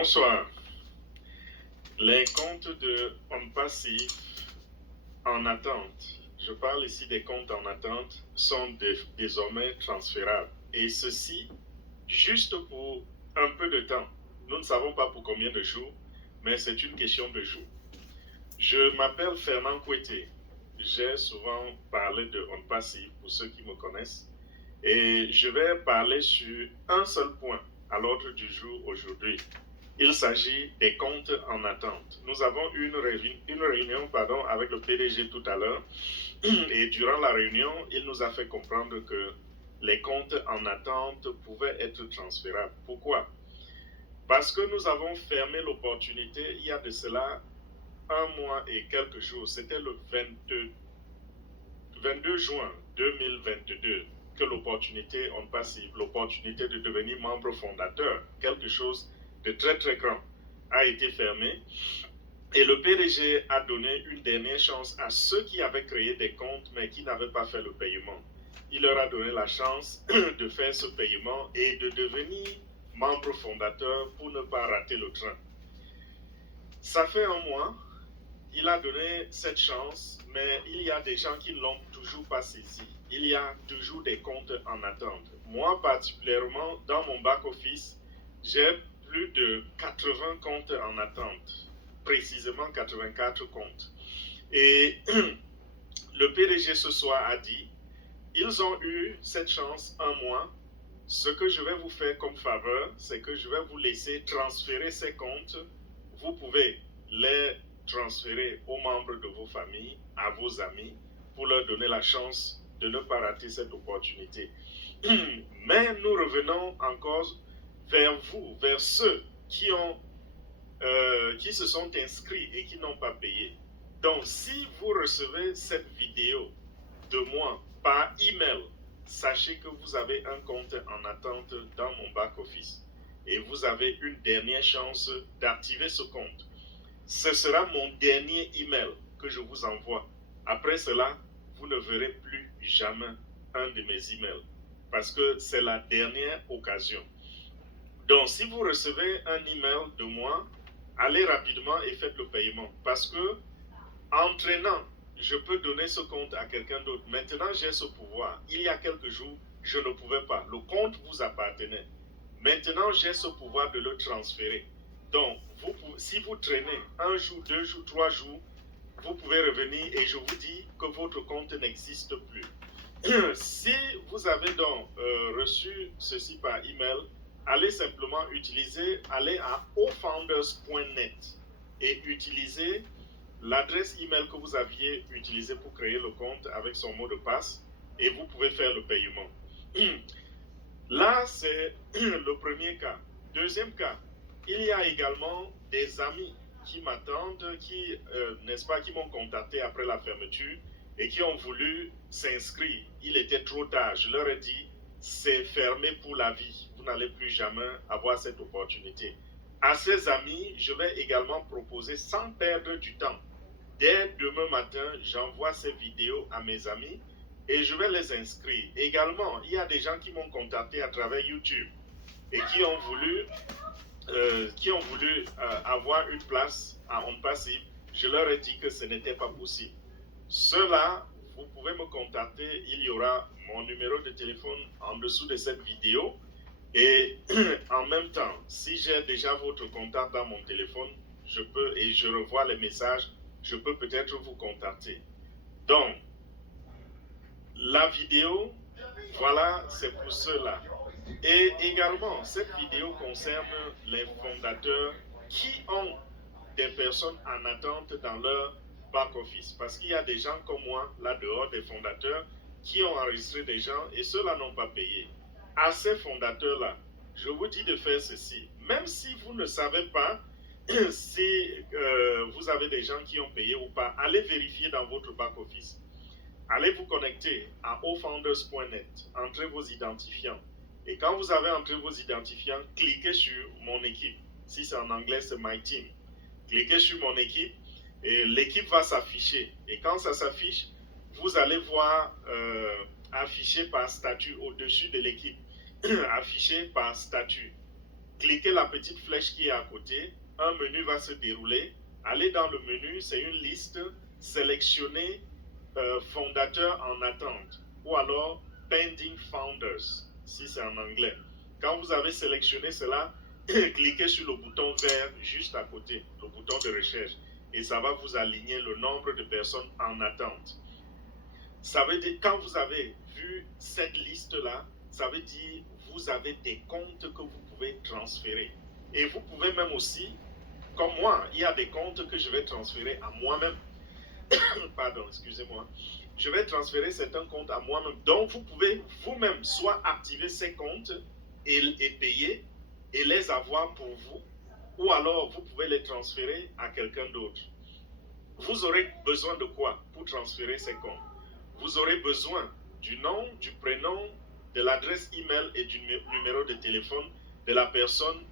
Bonsoir. Les comptes de OnPassif en attente, je parle ici des comptes en attente, sont désormais transférables. Et ceci, juste pour un peu de temps. Nous ne savons pas pour combien de jours, mais c'est une question de jours. Je m'appelle Fernand Kouété. J'ai souvent parlé de OnPassif pour ceux qui me connaissent. Et je vais parler sur un seul point à l'ordre du jour aujourd'hui. Il s'agit des comptes en attente. Nous avons eu une réunion avec le PDG tout à l'heure et durant la réunion, il nous a fait comprendre que les comptes en attente pouvaient être transférables. Pourquoi? Parce que nous avons fermé l'opportunité il y a de cela un mois et quelques jours. C'était le 22 juin 2022 que l'opportunité OnPassif, l'opportunité de devenir membre fondateur, quelque chose de très très grand, a été fermé. Et le PDG a donné une dernière chance à ceux qui avaient créé des comptes mais qui n'avaient pas fait le paiement. Il leur a donné la chance de faire ce paiement et de devenir membre fondateur pour ne pas rater le train. Ça fait un mois. Il a donné cette chance, mais il y a des gens qui ne l'ont toujours pas saisi. Il y a toujours des comptes en attente. Moi, particulièrement, dans mon back-office, j'ai plus de 80 comptes en attente. Précisément 84 comptes. Et le PDG ce soir a dit, ils ont eu cette chance un mois. Ce que je vais vous faire comme faveur, c'est que je vais vous laisser transférer ces comptes. Vous pouvez les transférer aux membres de vos familles, à vos amis, pour leur donner la chance de ne pas rater cette opportunité. Mais nous revenons encore vers vous, vers ceux qui se sont inscrits et qui n'ont pas payé. Donc, si vous recevez cette vidéo de moi par email, sachez que vous avez un compte en attente dans mon back-office et vous avez une dernière chance d'activer ce compte. Ce sera mon dernier email que je vous envoie. Après cela, vous ne verrez plus jamais un de mes emails parce que c'est la dernière occasion. Donc, si vous recevez un email de moi, allez rapidement et faites le paiement parce que entraînant, je peux donner ce compte à quelqu'un d'autre. Maintenant, j'ai ce pouvoir. Il y a quelques jours, je ne pouvais pas. Le compte vous appartenait. Maintenant, j'ai ce pouvoir de le transférer. Donc, si vous traînez un jour, 2 jours, 3 jours, vous pouvez revenir et je vous dis que votre compte n'existe plus. Si vous avez donc reçu ceci par email, allez simplement allez à ofounders.net et utilisez l'adresse email que vous aviez utilisée pour créer le compte avec son mot de passe et vous pouvez faire le paiement. Là, c'est le premier cas. Deuxième cas, il y a également des amis qui m'attendent, n'est-ce pas, qui m'ont contacté après la fermeture et qui ont voulu s'inscrire. Il était trop tard. Je leur ai dit, c'est fermé pour la vie. Vous n'allez plus jamais avoir cette opportunité. À ces amis, je vais également proposer, sans perdre du temps, dès demain matin, j'envoie ces vidéos à mes amis et je vais les inscrire. Également, il y a des gens qui m'ont contacté à travers YouTube et qui ont voulu avoir une place à OnPassif. Je leur ai dit que ce n'était pas possible. Ceux-là, vous pouvez me contacter. Il y aura mon numéro de téléphone en dessous de cette vidéo. Et en même temps, si j'ai déjà votre contact dans mon téléphone, je revois les messages, je peux peut-être vous contacter. Donc, la vidéo, voilà, c'est pour cela. Et également, cette vidéo concerne les fondateurs qui ont des personnes en attente dans leur back-office. Parce qu'il y a des gens comme moi, là dehors, des fondateurs, qui ont enregistré des gens et ceux-là n'ont pas payé. À ces fondateurs-là, je vous dis de faire ceci. Même si vous ne savez pas si vous avez des gens qui ont payé ou pas, allez vérifier dans votre back-office. Allez vous connecter à ofounders.net, entrez vos identifiants. Et quand vous avez entré vos identifiants, cliquez sur mon équipe. Si c'est en anglais, c'est My Team. Cliquez sur mon équipe et l'équipe va s'afficher. Et quand ça s'affiche, vous allez voir affiché par statut au-dessus de l'équipe. Affiché par statut. cliquez la petite flèche qui est à côté, un menu va se dérouler. Allez dans le menu, c'est une liste, sélectionnez fondateurs en attente ou alors pending founders, si c'est en anglais. Quand vous avez sélectionné cela, cliquez sur le bouton vert juste à côté, le bouton de recherche, et ça va vous aligner le nombre de personnes en attente. Ça veut dire, quand vous avez vu cette liste-là, ça veut dire vous avez des comptes que vous pouvez transférer. Et vous pouvez même aussi, comme moi, il y a des comptes que je vais transférer à moi-même. Pardon, excusez-moi. Je vais transférer certains comptes à moi-même. Donc, vous pouvez vous-même soit activer ces comptes et payer et les avoir pour vous, ou alors vous pouvez les transférer à quelqu'un d'autre. Vous aurez besoin de quoi pour transférer ces comptes? Vous aurez besoin du nom, du prénom, de l'adresse email et du numéro de téléphone de la personne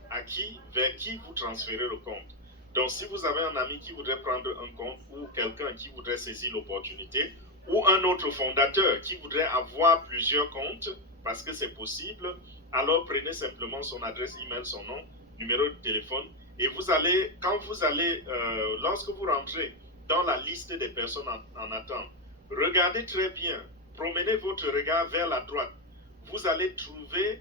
vers qui vous transférez le compte. Donc, si vous avez un ami qui voudrait prendre un compte ou quelqu'un qui voudrait saisir l'opportunité ou un autre fondateur qui voudrait avoir plusieurs comptes, parce que c'est possible, alors prenez simplement son adresse email, son nom, numéro de téléphone et vous allez, lorsque vous rentrez dans la liste des personnes en attente, regardez très bien, promenez votre regard vers la droite. Vous allez trouver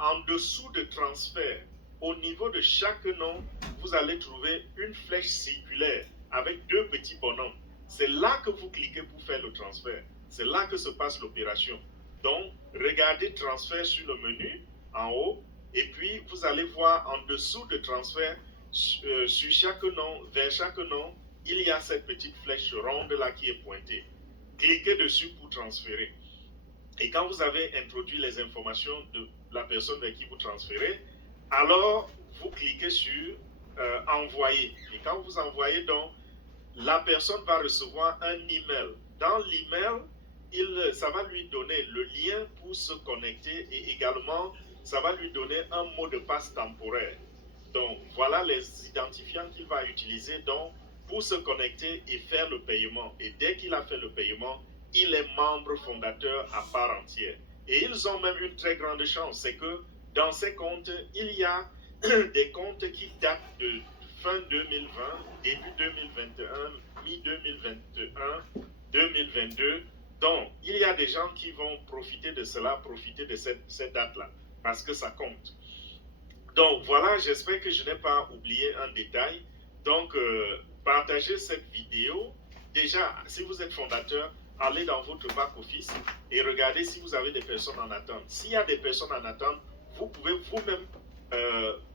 en dessous de transfert, au niveau de chaque nom, vous allez trouver une flèche circulaire avec deux petits bonhommes. C'est là que vous cliquez pour faire le transfert. C'est là que se passe l'opération. Donc, regardez transfert sur le menu en haut et puis vous allez voir en dessous de transfert, sur chaque nom, vers chaque nom, il y a cette petite flèche ronde là qui est pointée. Cliquez dessus pour transférer. Et quand vous avez introduit les informations de la personne vers qui vous transférez, alors vous cliquez sur envoyer. Et quand vous envoyez donc, la personne va recevoir un email. Dans l'email, ça va lui donner le lien pour se connecter et également, ça va lui donner un mot de passe temporaire. Donc, voilà les identifiants qu'il va utiliser donc, pour se connecter et faire le paiement. Et dès qu'il a fait le paiement, il est membre fondateur à part entière. Et ils ont même une très grande chance, c'est que dans ces comptes, il y a des comptes qui datent de fin 2020, début 2021, mi-2021, 2022. Donc, il y a des gens qui vont profiter de cela, profiter de cette date-là, parce que ça compte. Donc, voilà, j'espère que je n'ai pas oublié un détail. Donc, partagez cette vidéo. Déjà, si vous êtes fondateur, allez dans votre back-office et regardez si vous avez des personnes en attente. S'il y a des personnes en attente, vous pouvez vous-même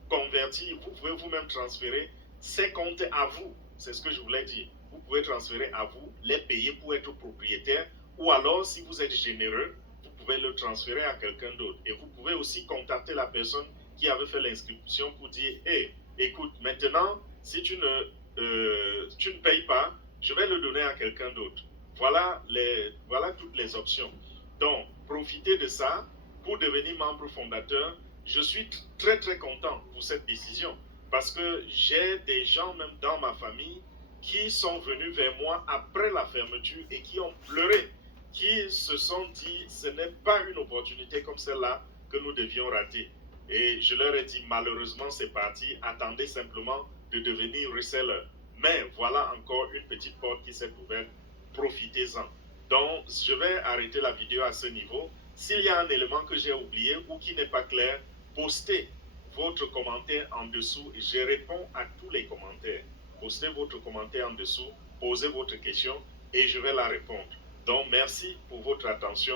convertir, vous pouvez vous-même transférer ces comptes à vous. C'est ce que je voulais dire. Vous pouvez transférer à vous, les payer pour être propriétaire, ou alors, si vous êtes généreux, vous pouvez le transférer à quelqu'un d'autre. Et vous pouvez aussi contacter la personne qui avait fait l'inscription pour dire, hey, écoute, maintenant, si tu ne payes pas, je vais le donner à quelqu'un d'autre. Voilà toutes les options. Donc, profitez de ça pour devenir membre fondateur. Je suis très très content pour cette décision parce que j'ai des gens même dans ma famille qui sont venus vers moi après la fermeture et qui ont pleuré, qui se sont dit ce n'est pas une opportunité comme celle-là que nous devions rater. Et je leur ai dit malheureusement c'est parti, attendez simplement de devenir reseller. Mais voilà encore une petite porte qui s'est ouverte, profitez-en. Donc je vais arrêter la vidéo à ce niveau. S'il y a un élément que j'ai oublié ou qui n'est pas clair, postez votre commentaire en dessous et je réponds à tous les commentaires. Postez votre commentaire en dessous, posez votre question et je vais la répondre. Donc merci pour votre attention.